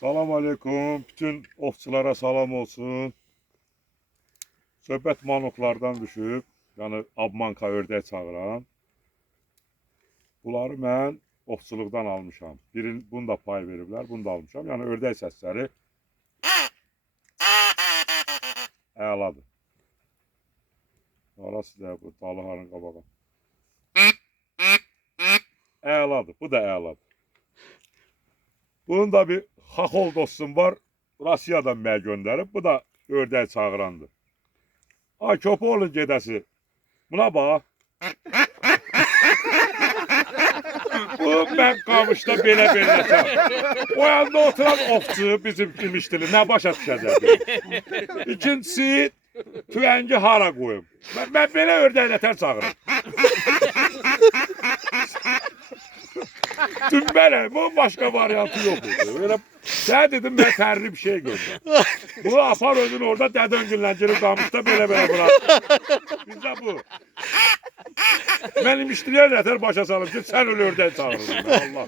Salam aleyküm. Bütün ovçulara salam olsun. Söhbət manoklardan düşüb. Yəni abmanka ördək çağıran. Bunları mən ovçuluqdan almışam. Bunu da pay veriblər, bunu da almışam. Yəni ördək səsləri əladır. Arası da bu dalıların qabağı. Əladır, bu da əladır. Bunun da bir xaxol dostum var. Rusiyadan mənə göndərib. Bu da ördək çağırandır. Ay köpü olun gedəsi. Buna bax. Bu mən qamışda belə belləsəm. O yanda oturan ovçu bizim kimişdir. Nə başa düşəcək? İkincisi tüvəngi hara qoyum. Mən belə ördək nətər çağırım. Tümbələ, bunun başqa variantı yox idi. Öyle sən dedim, mən fərli bir şey gördüm. Bunu apar özün orada dədön günləndirib qamışda belə bırak. Bizdə bu. Mən imişdiriyə nətər başa salım ki, sən öyle ördək çağırırım. Allah.